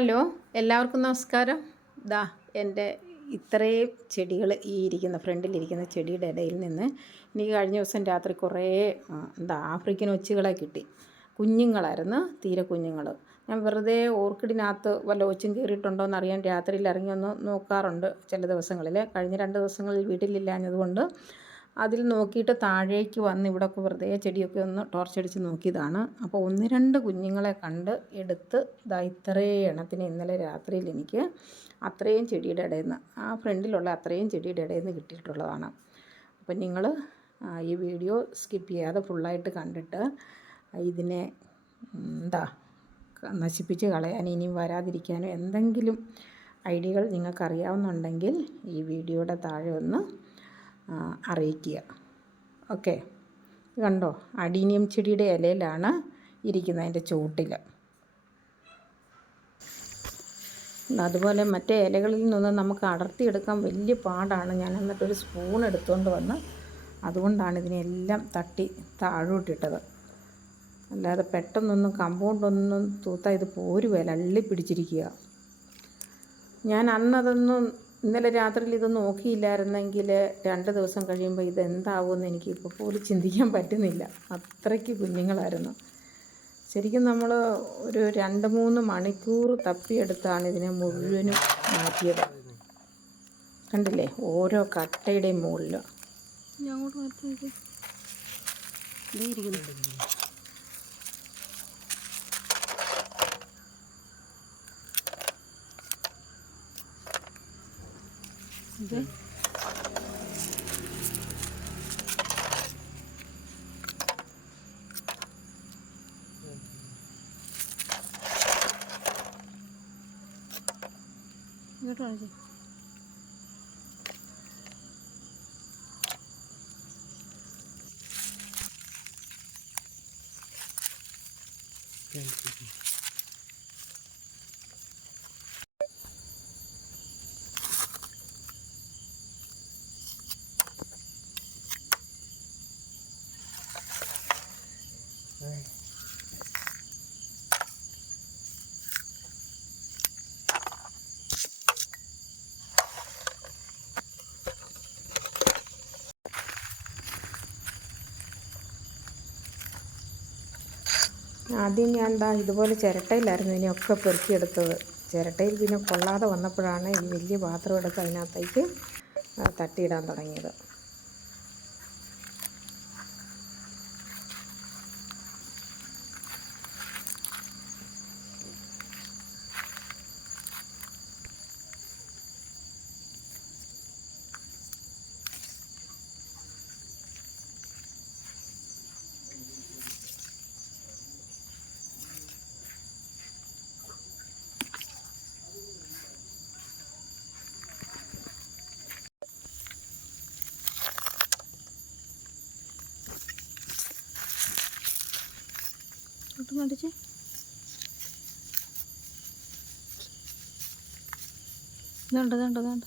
Hello എല്ലാവർക്കും നമസ്കാരം. ദാ എന്റെ ഇത്രയും ചെടികൾ ഈ ഇരിക്കുന്ന ഫ്രണ്ടിലിരിക്കുന്ന ചെടിയുടെ ഇടയിൽ നിന്ന് എനിക്ക് കഴിഞ്ഞ ദിവസം രാത്രി കുറേ എന്താ ആഫ്രിക്കൻ ഒച്ചുകളെ കിട്ടി. കുഞ്ഞുങ്ങളായിരുന്നു തീരെ കുഞ്ഞുങ്ങൾ ഞാൻ വെറുതെ ഓർക്കിഡിനകത്ത് വല്ല ഒച്ചും കയറിയിട്ടുണ്ടോ എന്നറിയാൻ രാത്രിയിൽ ഇറങ്ങി ഒന്ന് നോക്കാറുണ്ട് ചില ദിവസങ്ങളിൽ കഴിഞ്ഞ രണ്ട് ദിവസങ്ങളിൽ വീട്ടിലില്ലാഞ്ഞതുകൊണ്ട് അതിൽ നോക്കിയിട്ട് താഴേക്ക് വന്ന് ഇവിടെ ഒക്കെ വെറുതെ ചെടിയൊക്കെ ഒന്ന് ടോർച്ചടിച്ച് നോക്കിയതാണ്. അപ്പോൾ ഒന്ന് രണ്ട് കുഞ്ഞുങ്ങളെ കണ്ട് എടുത്ത് ഇതാ ഇത്രയും എണ്ണത്തിന് ഇന്നലെ രാത്രിയിൽ എനിക്ക് അത്രയും ചെടിയുടെ ഇടയിൽ നിന്ന് ആ ഫ്രണ്ടിലുള്ള അത്രയും ചെടിയുടെ ഇടയിൽ നിന്ന് കിട്ടിയിട്ടുള്ളതാണ്. അപ്പം നിങ്ങൾ ഈ വീഡിയോ സ്കിപ്പ് ചെയ്യാതെ ഫുള്ളായിട്ട് കണ്ടിട്ട് ഇതിനെ എന്താ നശിപ്പിച്ച് കളയാൻ ഇനിയും വരാതിരിക്കാനോ എന്തെങ്കിലും ഐഡിയകൾ നിങ്ങൾക്കറിയാവുന്നുണ്ടെങ്കിൽ ഈ വീഡിയോയുടെ താഴെ ഒന്ന് അറിയിക്കുക. ഓക്കെ. കണ്ടോ? അടീനിയം ചെടിയുടെ ഇലയിലാണ് ഇരിക്കുന്നത് അതിന്റെ ചുവട്ടിൽ അതുപോലെ മറ്റേ ഇലകളിൽ നിന്ന് നമുക്ക് അടർത്തിയെടുക്കാൻ വലിയ പാടാണ്. ഞാൻ എന്നിട്ടൊരു സ്പൂൺ എടുത്തുകൊണ്ട് വന്ന് അതുകൊണ്ടാണ് ഇതിനെല്ലാം തട്ടി താഴോട്ടിട്ടത്. അല്ലാതെ പെട്ടെന്നൊന്നും കമ്പൗണ്ടൊന്നും തൂത്താൽ ഇത് പോരുകയില്ല അള്ളി പിടിച്ചിരിക്കുക ഞാൻ അന്നതൊന്നും ഇന്നലെ രാത്രിയിൽ ഇത് നോക്കിയില്ലായിരുന്നെങ്കിൽ രണ്ട് ദിവസം കഴിയുമ്പോൾ ഇത് എന്താവുമെന്ന് എനിക്ക് ഇപ്പോൾ പോലും ചിന്തിക്കാൻ പറ്റുന്നില്ല. അത്രയ്ക്ക് കുഞ്ഞുങ്ങളായിരുന്നു. ശരിക്കും നമ്മൾ ഒരു രണ്ട് മൂന്ന് മണിക്കൂർ തപ്പിയെടുത്താണ് ഇതിനെ മുഴുവനും മാറ്റിയത്. കണ്ടില്ലേ? ഓരോ കട്ടയുടെയും മുകളിൽ ഞാൻ അങ്ങോട്ട് മാറ്റി നോക്കി ദേ ഇരിക്കുന്നു ഇത് ഇങ്ങോട്ട് കാണിച്ചേ ആദ്യം ഞാൻ എന്താ ഇതുപോലെ ചിരട്ടയിലായിരുന്നു ഇതിനെയൊക്കെ പെറുക്കിയെടുത്തത്. ചിരട്ടയിൽ പിന്നെ കൊള്ളാതെ വന്നപ്പോഴാണ് ഈ വലിയ പാത്രം എടുത്ത് അതിനകത്തേക്ക് തട്ടിയിടാൻ തുടങ്ങിയത്. ഇങ്ങോട്ട് മടിച്ച് ഇതുണ്ട് ഇതുണ്ട് ഇതുണ്ട്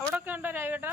അവിടെ ഒക്കെ ഉണ്ടോ രാജേട്ടാ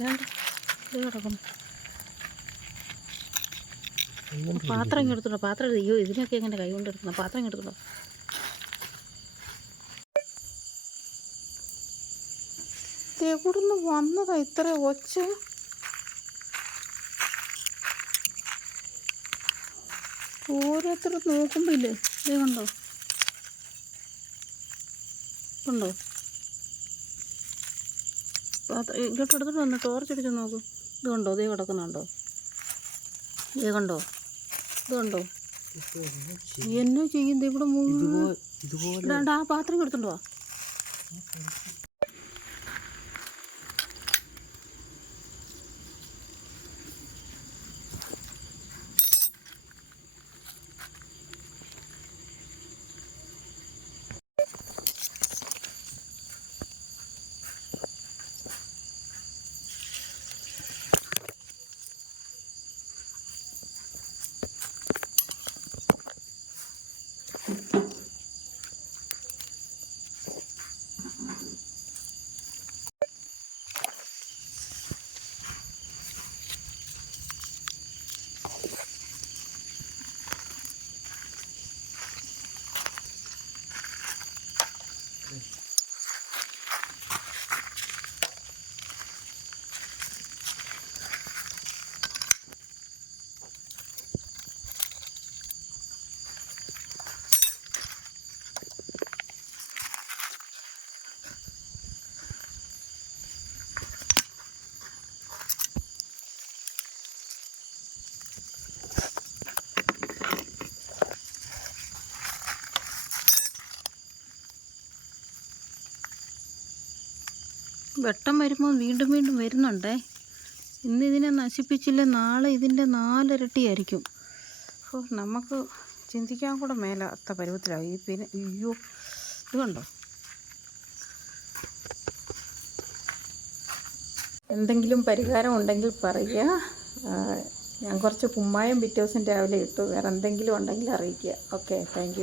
ഇത് കിടക്കുന്നു പാത്രം ഇങ്ങ് എടുത്തുണ്ടോ പാത്രം അയ്യോ ഇതിനൊക്കെ എങ്ങനെ കൈ കൊണ്ട് എടുക്കണം പാത്രം ഇങ്ങ് എടുത്തുണ്ടോ എവിടുന്ന് വന്നതാ ഇത്ര ഒച്ച? ഓരോരുത്തർ നോക്കുമ്പോ ഇല്ലേ? ഇത് കണ്ടോ? ഉണ്ടോ ഇങ്ങോട്ട് എടുത്തിട്ട് വന്ന് ടോർച്ചടിച്ച് നോക്കൂ. ഇത് കണ്ടോ? ഇതേ കിടക്കുന്നുണ്ടോ? ദേ കണ്ടോ? ഇത് കണ്ടോ? എന്നാ ചെയ്യുന്നത് ഇവിടെ ഇതാണ്ട് ആ പാത്രം എടുത്തുണ്ടോ വെട്ടം വരുമ്പോൾ വീണ്ടും വീണ്ടും വരുന്നുണ്ടേ. ഇന്ന് ഇതിനെ നശിപ്പിച്ചില്ല? നാളെ ഇതിന്റെ നാലിരട്ടിയായിരിക്കും. അപ്പോൾ നമുക്ക് ചിന്തിക്കാൻ കൂടെ മേലാത്ത ഈ പിന്നെ അയ്യോ ഇത് കണ്ടോ? എന്തെങ്കിലും പരിഹാരം ഉണ്ടെങ്കിൽ പറയുക. ഞാൻ കുറച്ച് കുമ്മായം പിറ്റേ ദിവസം രാവിലെ ഇട്ടു. വേറെ എന്തെങ്കിലും ഉണ്ടെങ്കിൽ അറിയിക്കുക. Okay thank